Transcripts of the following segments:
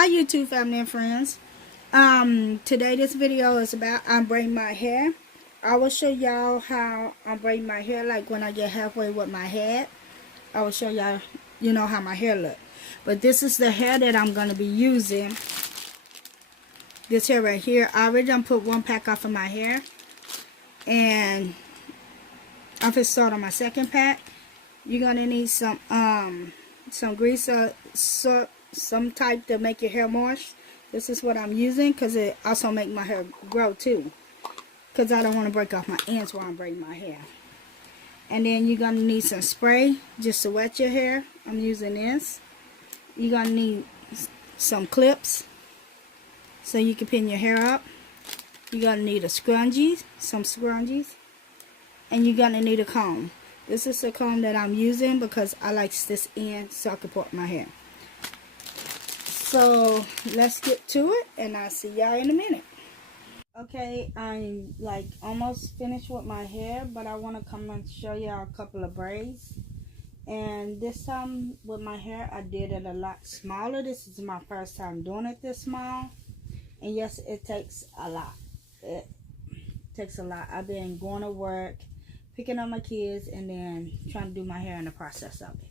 Hi YouTube family and friends. Today this video is about I'm braiding my hair. I will show y'all how I'm braiding my hair, like when I get halfway with my head. I will show y'all, how my hair look. But this is the hair that I'm going to be using. This hair right here. I already done put one pack off of my hair. And I'm going to start on my second pack. You're going to need some grease or some type to make your hair moist. This is what I'm using because it also makes my hair grow too. Because I don't want to break off my ends while I'm braiding my hair. And then you're going to need some spray just to wet your hair. I'm using this. You're going to need some clips so you can pin your hair up. You're going to need a scrunchie, some scrunchies. And you're going to need a comb. This is the comb that I'm using because I like this end so I can put my hair. So let's get to it and I'll see y'all in a minute. Okay, I'm like almost finished with my hair, but I want to come and show y'all a couple of braids. And this time with my hair, I did it a lot smaller. This is my first time doing it this small. And yes, it takes a lot. It takes a lot. I've been going to work, picking up my kids, and then trying to do my hair in the process of it.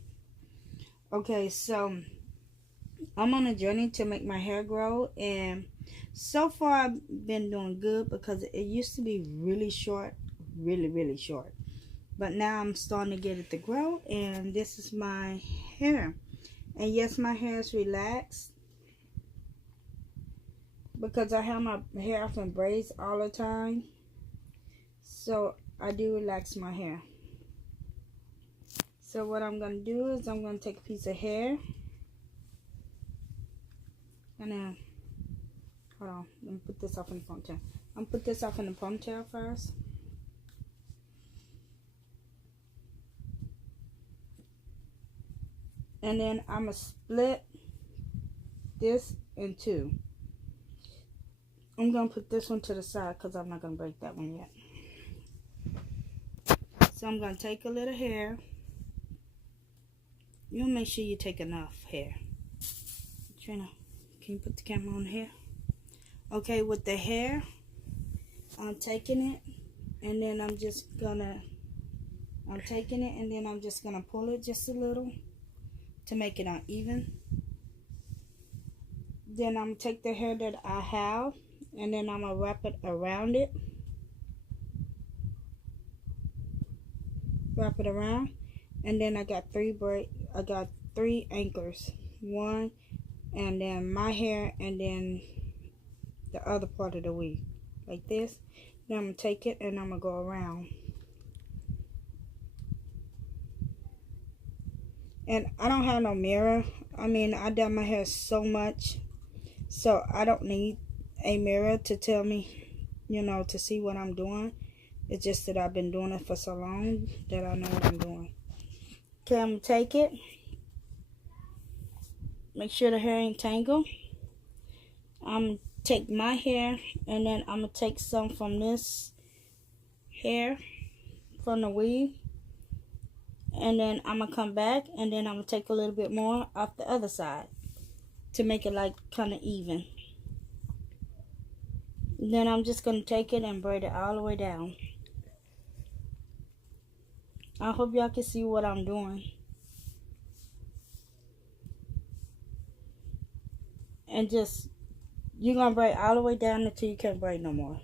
Okay, so I'm on a journey to make my hair grow, and so far I've been doing good because it used to be really short, really short, but now I'm starting to get it to grow. And this is my hair, and yes, my hair is relaxed because I have my hair off in braids all the time, so I do relax my hair. So what I'm going to do is I'm going to take a piece of hair. And then, hold on, let me put this off in the ponytail. I'm going to put this off in the ponytail first. And then I'm going to split this in two. I'm going to put this one to the side because I'm not going to break that one yet. So I'm going to take a little hair. You make sure you take enough hair. Trina, can you put the camera on here? Okay, with the hair, I'm taking it, and then I'm taking it, and then I'm just gonna pull it just a little to make it uneven. Then I'm gonna take the hair that I have, and then I'm gonna wrap it around it. Wrap it around, and then I got three anchors. One, and then my hair, and then the other part of the weave, like this. Then I'm gonna take it and I'm gonna go around. And I don't have no mirror. I mean, I done my hair so much, so I don't need a mirror to tell me, to see what I'm doing. It's just that I've been doing it for so long that I know what I'm doing. Okay, I'm gonna take it. Make sure the hair ain't tangled. I'm gonna take my hair, and then I'm gonna take some from this hair from the weave, and then I'm gonna come back, and then I'm gonna take a little bit more off the other side to make it like kind of even. And then I'm just gonna take it and braid it all the way down. I hope y'all can see what I'm doing. And just, you're gonna braid all the way down until you can't braid no more.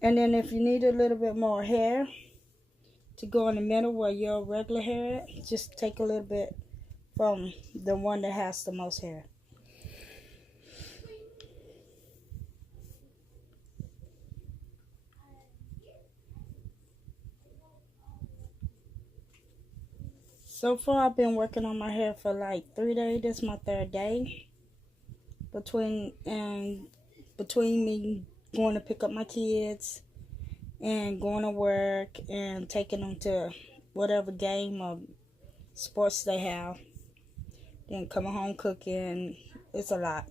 And then if you need a little bit more hair to go in the middle where your regular hair is, just take a little bit from the one that has the most hair. So far I've been working on my hair for like 3 days. This is my 3rd day. Between me going to pick up my kids and going to work and taking them to whatever game or sports they have, then coming home cooking, it's a lot.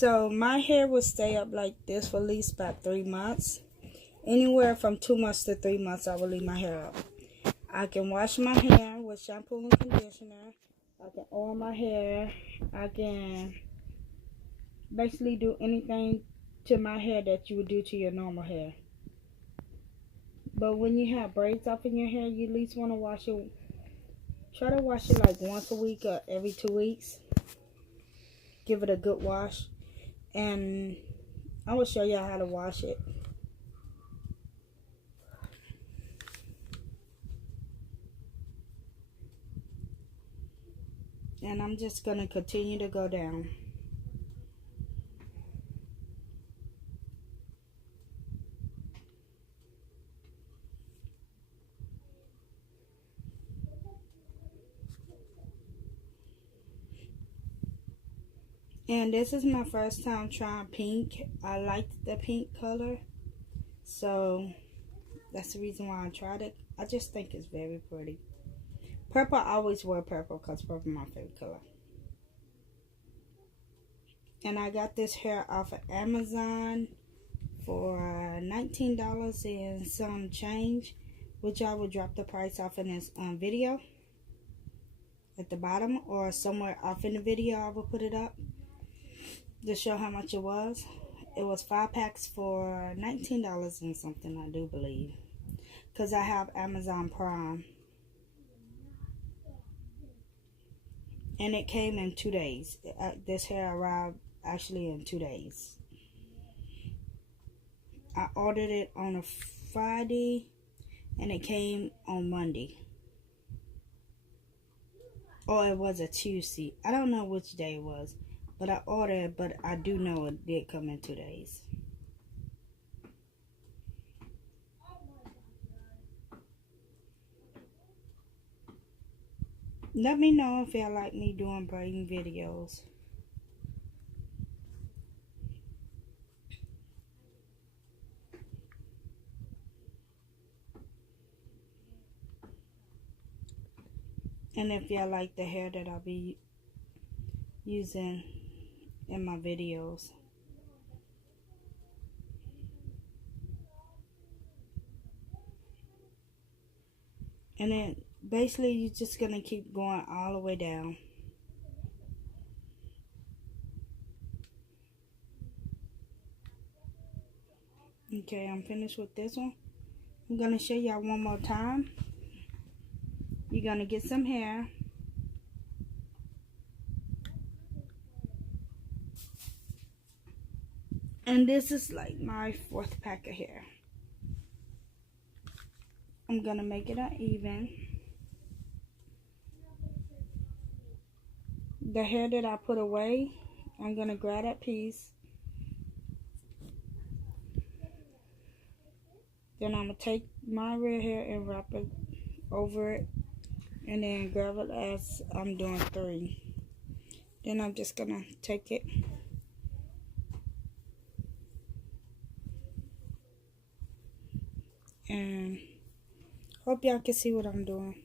So my hair will stay up like this for at least about 3 months. Anywhere from 2 months to 3 months, I will leave my hair up. I can wash my hair with shampoo and conditioner. I can oil my hair. I can basically do anything to my hair that you would do to your normal hair. But when you have braids up in your hair, you at least want to wash it. Try to wash it like once a week or every 2 weeks. Give it a good wash. And I will show y'all how to wash it. And I'm just going to continue to go down. And this is my first time trying pink. I liked the pink color. So that's the reason why I tried it. I just think it's very pretty. Purple, I always wear purple because purple is my favorite color. And I got this hair off of Amazon for $19 and some change, which I will drop the price off in this video at the bottom, or somewhere off in the video I will put it up to show how much it was. It was 5 packs for $19 and something, I do believe, because I have Amazon Prime. And it came in 2 days. This hair arrived actually in 2 days. I ordered it on a Friday and it came on Monday. Or it was a Tuesday. I don't know which day it was. But I ordered it, but I do know it did come in 2 days. Let me know if y'all like me doing braiding videos. And if y'all like the hair that I'll be using in my videos. And then basically you're just going to keep going all the way down. Okay, I'm finished with this one. I'm going to show y'all one more time. You're going to get some hair. And this is like my 4th pack of hair. I'm going to make it uneven. The hair that I put away, I'm going to grab that piece. Then I'm going to take my red hair and wrap it over it. And then grab it as I'm doing 3. Then I'm just going to take it. And hope y'all can see what I'm doing.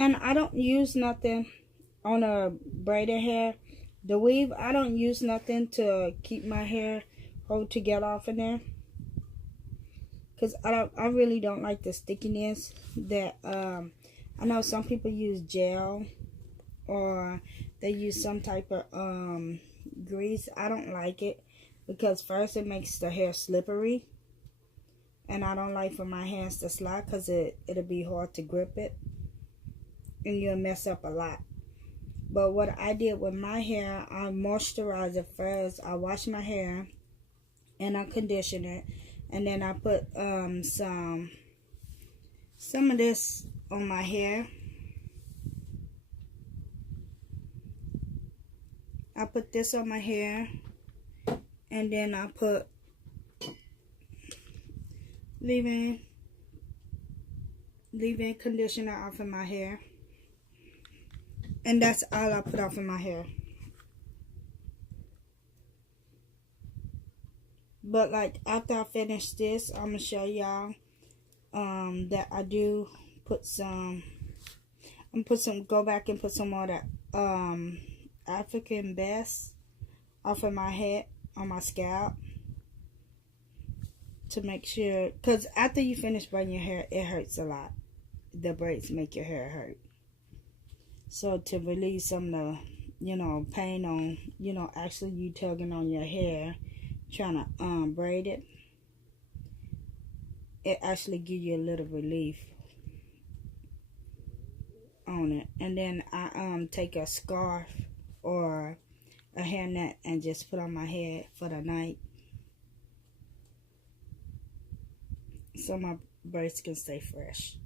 And I don't use nothing on a braided hair. The weave, I don't use nothing to keep my hair hold together off in there. Because I really don't like the stickiness that, I know some people use gel or they use some type of grease. I don't like it because first it makes the hair slippery, and I don't like for my hands to slide because it'll be hard to grip it and you'll mess up a lot. But what I did with my hair, I moisturize it first. I wash my hair and I condition it, and then I put some of this on my hair. I put this on my hair, and then I put leave-in conditioner off of my hair, and that's all I put off of my hair. But like after I finish this, I'm gonna show y'all that I do put some. Go back and put some more of that African Best off of my head on my scalp to make sure, because after you finish braiding your hair, it hurts a lot. The braids make your hair hurt. So to relieve some of the, you know, pain on, you know, actually you tugging on your hair, trying to braid it, it actually give you a little relief on it. And then I take a scarf or a hairnet and just put on my head for the night so my braids can stay fresh.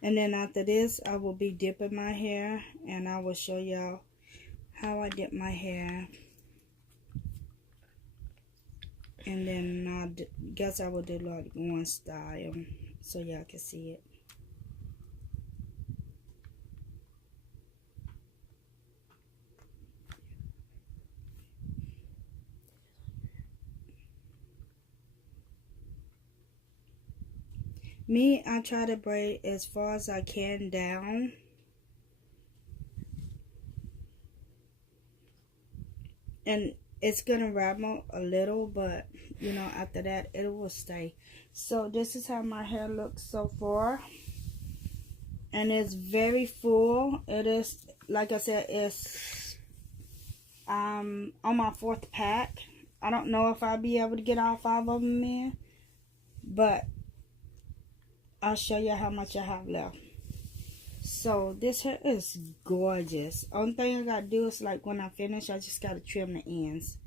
And then after this, I will be dipping my hair, and I will show y'all how I dip my hair. And then I guess I will do like one style so y'all can see it. Me, I try to braid as far as I can down. And it's gonna ravel a little, but you know, after that it will stay. So this is how my hair looks so far, and it's very full. It is, like I said, it's on my 4th pack. I don't know if I'll be able to get all 5 of them in, but I'll show you how much I have left. So this hair is gorgeous. Only thing I gotta do is, like, when I finish, I just gotta trim the ends.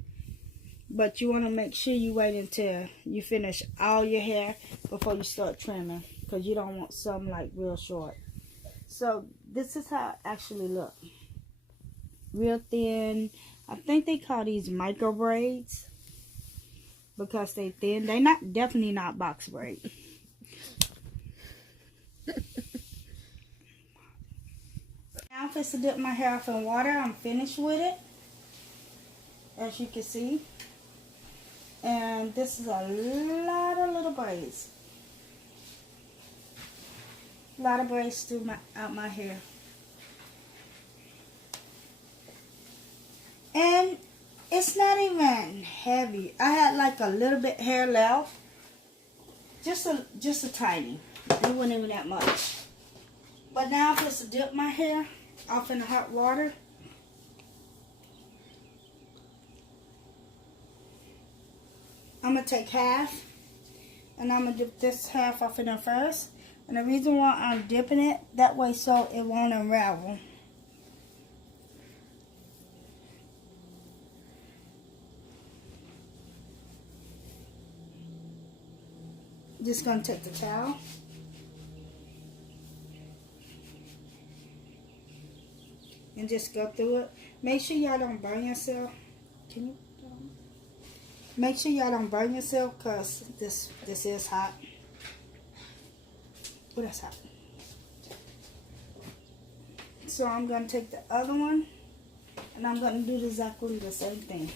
But you want to make sure you wait until you finish all your hair before you start trimming, because you don't want some like real short. So this is how it actually look. Real thin. I think they call these micro braids because they thin. They definitely not box braid. Now I'm just to dip my hair off in water. I'm finished with it, as you can see. And this is a lot of little braids. A lot of braids out my hair. And it's not even heavy. I had like a little bit hair left. Just a tiny. It wasn't even that much. But now I'm just to dip my hair off in the hot water. I'm going to take half, and I'm going to dip this half off in there first. And the reason why I'm dipping it that way so it won't unravel. Just going to take the towel. And just go through it. Make sure y'all don't burn yourself. Can you? Make sure y'all don't burn yourself, because this is hot. Oh, that's hot. So I'm going to take the other one, and I'm going to do exactly the same thing.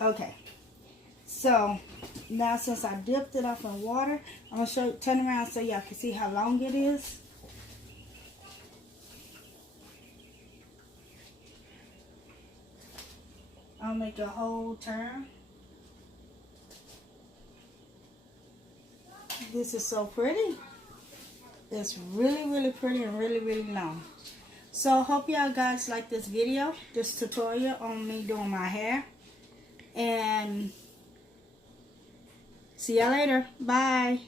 Okay. So now since I dipped it off in water, I'm gonna show you, turn around so y'all can see how long it is. I'll make a whole turn. This is so pretty. It's really, really pretty and really, really long. So hope y'all guys like this video, this tutorial on me doing my hair. And see y'all later. Bye.